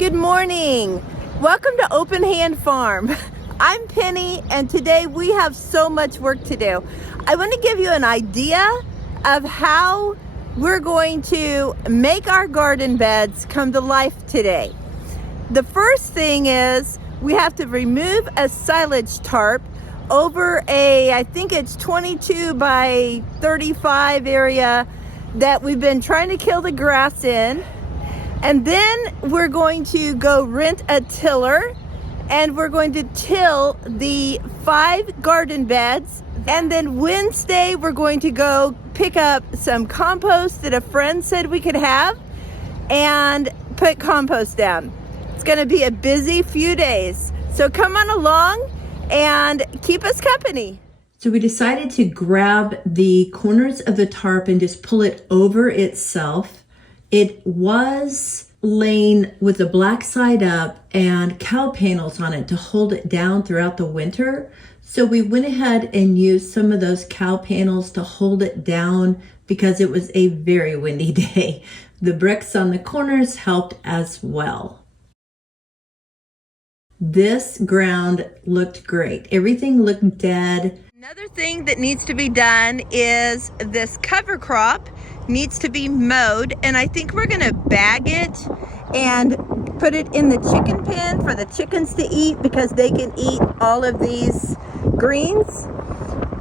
Good morning. Welcome to Open Hand Farm. I'm Penny, and today we have so much work to do. I want to give you an idea of how we're going to make our garden beds come to life today. The first thing is we have to remove a silage tarp over I think it's 22 by 35 area that we've been trying to kill the grass in. And then we're going to go rent a tiller and we're going to till the 5 garden beds. And then Wednesday, we're going to go pick up some compost that a friend said we could have and put compost down. It's gonna be a busy few days. So come on along and keep us company. So we decided to grab the corners of the tarp and just pull it over itself. It was laying with the black side up and cow panels on it to hold it down throughout the winter. So we went ahead and used some of those cow panels to hold it down because it was a very windy day. The bricks on the corners helped as well. This ground looked great. Everything looked dead. Another thing that needs to be done is this cover crop needs to be mowed, and I think we're gonna bag it and put it in the chicken pen for the chickens to eat because they can eat all of these greens,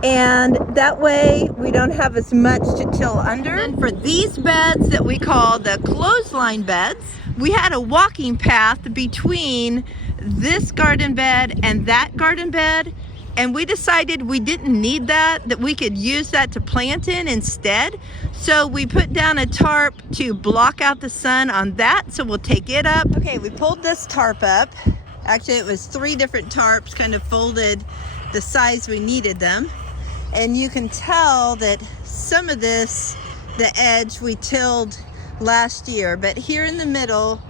and that way we don't have as much to till under. And for these beds that we call the clothesline beds, we had a walking path between this garden bed and that garden bed, and we decided we didn't need that we could use that to plant in instead. So we put down a tarp to block out the sun on that, so we'll take it up. Okay, we pulled this tarp up. Actually, it was 3 different tarps kind of folded the size we needed them. And you can tell that some of this, the edge, we tilled last year. But here in the middle,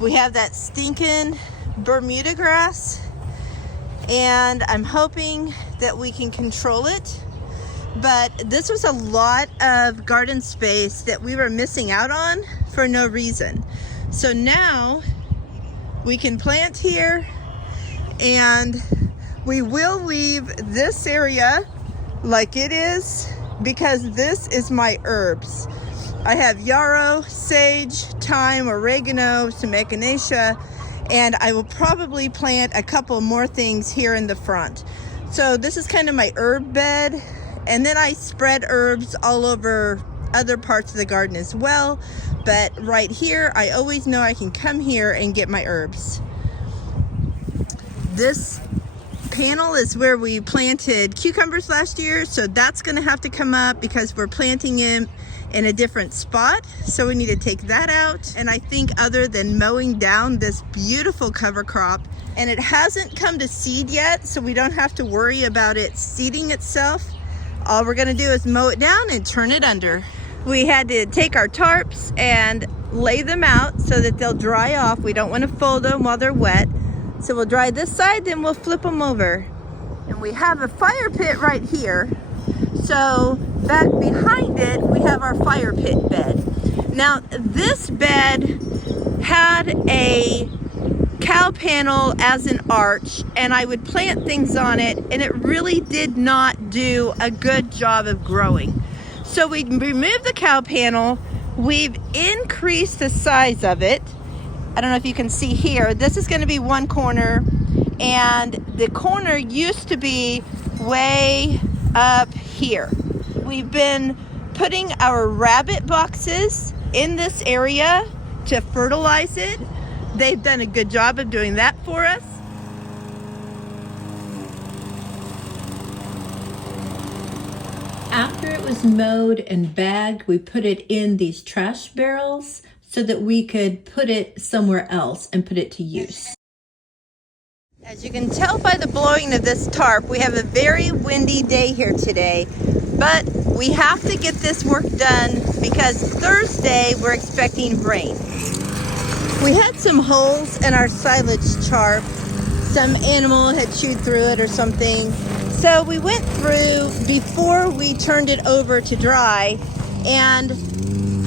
we have that stinking Bermuda grass. And I'm hoping that we can control it. But this was a lot of garden space that we were missing out on for no reason. So now we can plant here, and we will leave this area like it is because this is my herbs. I have yarrow, sage, thyme, oregano, some echinacea, and I will probably plant a couple more things here in the front. So this is kind of my herb bed, and then I spread herbs all over other parts of the garden as well. But right here, I always know I can come here and get my herbs. This panel is where we planted cucumbers last year, so that's gonna have to come up because we're planting them in a different spot, so we need to take that out. And I think other than mowing down this beautiful cover crop, and it hasn't come to seed yet, so we don't have to worry about it seeding itself. All we're gonna do is mow it down and turn it under. We had to take our tarps and lay them out so that they'll dry off. We don't want to fold them while they're wet. So we'll dry this side, then we'll flip them over. And we have a fire pit right here. So back behind it, we have our fire pit bed. Now this bed had a cow panel as an arch, and I would plant things on it, and it really did not do a good job of growing. So we removed the cow panel. We've increased the size of it. I don't know if you can see here. This is going to be one corner, and the corner used to be way up here. We've been putting our rabbit boxes in this area to fertilize it. They've done a good job of doing that for us. After it was mowed and bagged, we put it in these trash barrels so that we could put it somewhere else and put it to use. As you can tell by the blowing of this tarp, we have a very windy day here today, but we have to get this work done because Thursday we're expecting rain. We had some holes in our silage tarp. Some animal had chewed through it or something. So we went through before we turned it over to dry and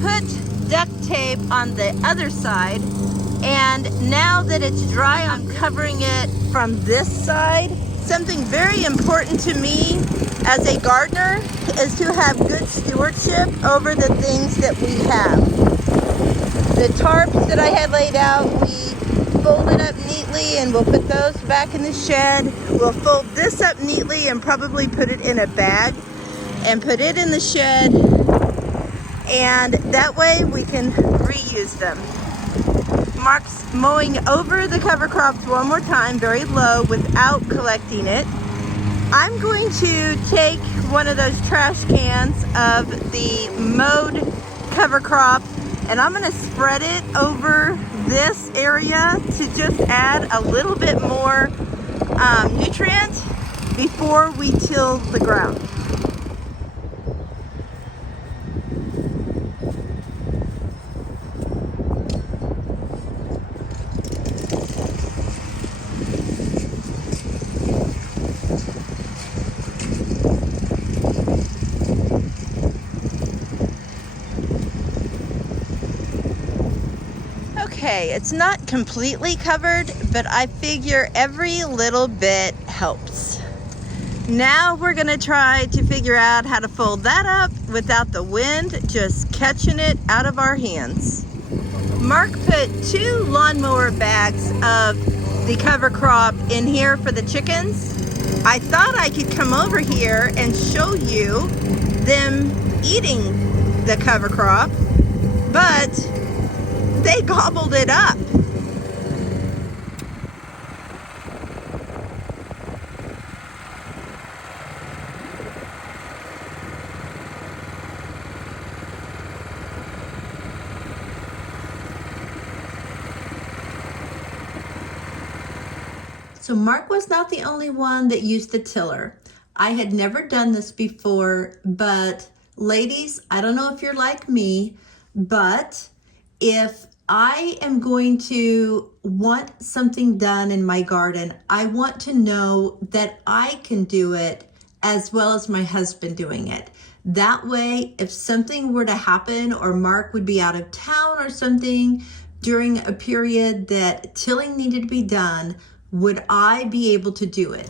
put duct tape on the other side And now that it's dry, I'm covering it from this side. Something very important to me as a gardener is to have good stewardship over the things that we have. The tarps that I had laid out, we folded up neatly and we'll put those back in the shed. We'll fold this up neatly and probably put it in a bag and put it in the shed. And that way we can reuse them. Mark's mowing over the cover crops one more time, very low, without collecting it. I'm going to take one of those trash cans of the mowed cover crop and I'm going to spread it over this area to just add a little bit more nutrient before we till the ground. Okay, it's not completely covered, but I figure every little bit helps. Now we're gonna try to figure out how to fold that up without the wind just catching it out of our hands. Mark put 2 lawnmower bags of the cover crop in here for the chickens. I thought I could come over here and show you them eating the cover crop, but they gobbled it up. So Mark was not the only one that used the tiller. I had never done this before, but ladies, I don't know if you're like me, but if I am going to want something done in my garden, I want to know that I can do it as well as my husband doing it. That way, if something were to happen or Mark would be out of town or something during a period that tilling needed to be done, would I be able to do it?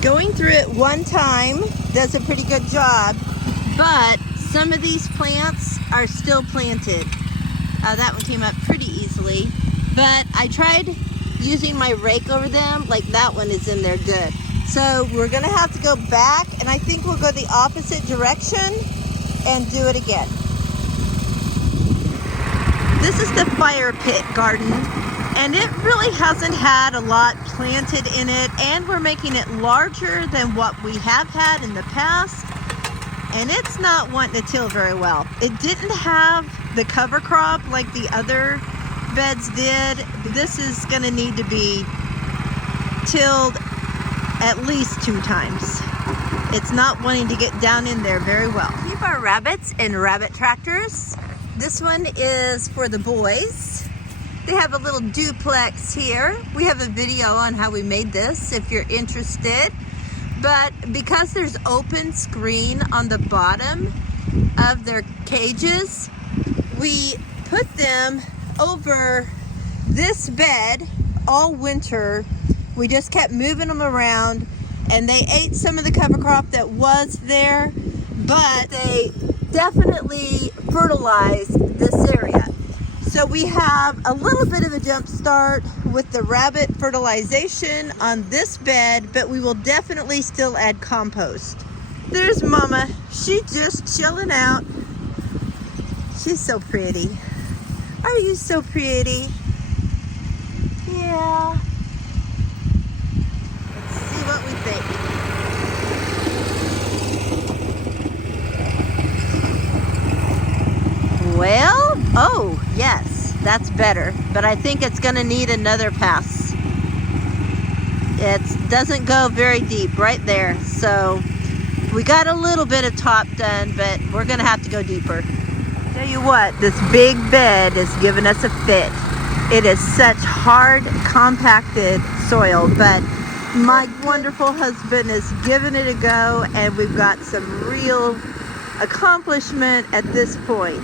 Going through it one time does a pretty good job, but some of these plants are still planted. That one came up pretty easily, but I tried using my rake over them, like that one is in there good. So we're gonna have to go back, and I think we'll go the opposite direction and do it again. This is the fire pit garden, and it really hasn't had a lot planted in it, and we're making it larger than what we have had in the past, and it's not wanting to till very well. It didn't have the cover crop like the other beds did. This is gonna need to be tilled at least 2 times. It's not wanting to get down in there very well. Keep our rabbits in rabbit tractors. This one is for the boys. They have a little duplex here. We have a video on how we made this if you're interested. But because there's open screen on the bottom of their cages, we put them over this bed all winter. We just kept moving them around, and they ate some of the cover crop that was there, but they definitely fertilized this area. So we have a little bit of a jump start with the rabbit fertilization on this bed, but we will definitely still add compost. There's Mama. She's just chilling out. She's so pretty. Are you so pretty? Yeah. Let's see what we think. Well, oh, yes, that's better. But I think it's gonna need another pass. It doesn't go very deep right there. So we got a little bit of top done, but we're gonna have to go deeper. Tell you what, this big bed is giving us a fit. It is such hard, compacted soil, but my wonderful husband is giving it a go, and we've got some real accomplishment at this point.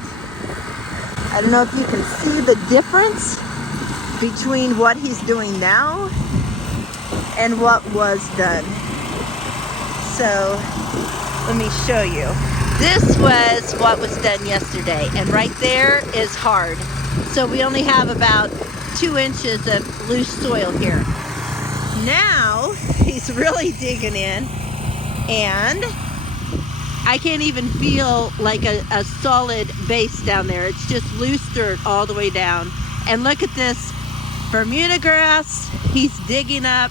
I don't know if you can see the difference between what he's doing now and what was done. So let me show you. This was what was done yesterday, and right there is hard. So we only have about 2 inches of loose soil here. Now he's really digging in, and I can't even feel like a solid base down there. It's just loose dirt all the way down. And look at this Bermuda grass he's digging up.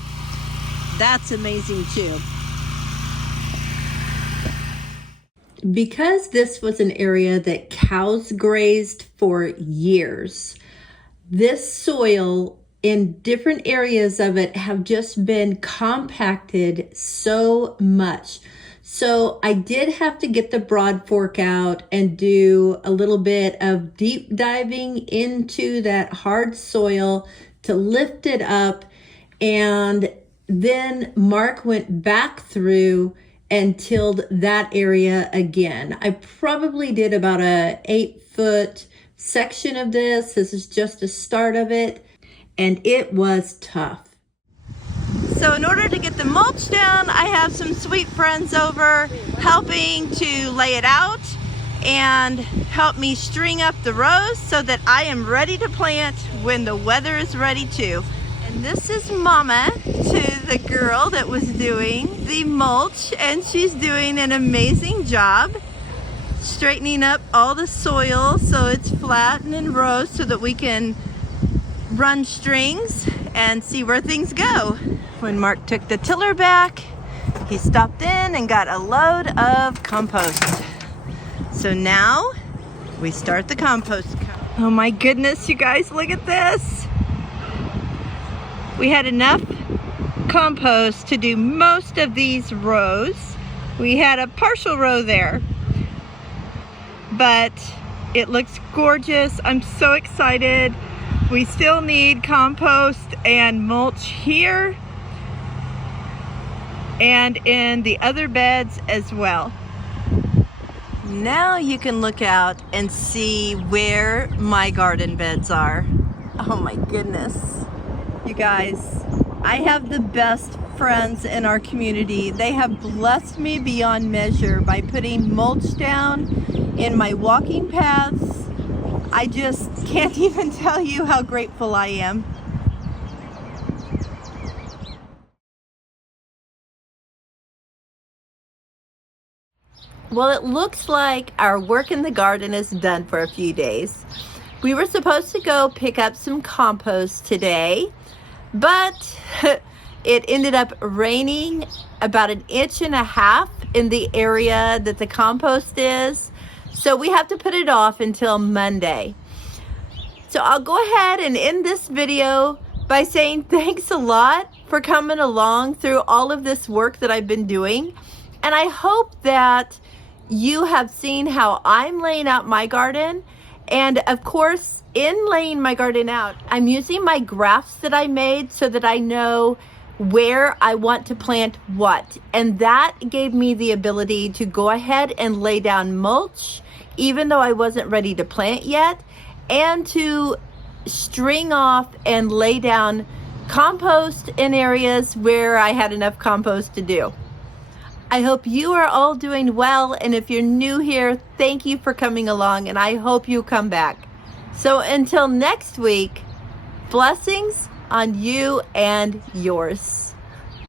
That's amazing too. Because this was an area that cows grazed for years, this soil in different areas of it have just been compacted so much. So I did have to get the broad fork out and do a little bit of deep diving into that hard soil to lift it up. And then Mark went back through and tilled that area again. I probably did about a 8-foot section of this. This is just a start of it, and it was tough. So in order to get the mulch down, I have some sweet friends over helping to lay it out and help me string up the rows so that I am ready to plant when the weather is ready too. And this is Mama to the girl that was doing the mulch, and she's doing an amazing job straightening up all the soil so it's flat and in rows so that we can run strings and see where things go. When Mark took the tiller back, he stopped in and got a load of compost. So now we start the compost. Oh my goodness, you guys, look at this. We had enough compost to do most of these rows. We had a partial row there, but it looks gorgeous. I'm so excited. We still need compost and mulch here and in the other beds as well. Now you can look out and see where my garden beds are. Oh my goodness. You guys, I have the best friends in our community. They have blessed me beyond measure by putting mulch down in my walking paths. I just can't even tell you how grateful I am. Well, it looks like our work in the garden is done for a few days. We were supposed to go pick up some compost today, but it ended up raining about 1.5 inches in the area that the compost is. So we have to put it off until Monday. So I'll go ahead and end this video by saying thanks a lot for coming along through all of this work that I've been doing. And I hope that you have seen how I'm laying out my garden. And of course, in laying my garden out, I'm using my graphs that I made so that I know where I want to plant what. And that gave me the ability to go ahead and lay down mulch, even though I wasn't ready to plant yet, and to string off and lay down compost in areas where I had enough compost to do. I hope you are all doing well, and if you're new here, thank you for coming along, and I hope you come back. So until next week, blessings on you and yours.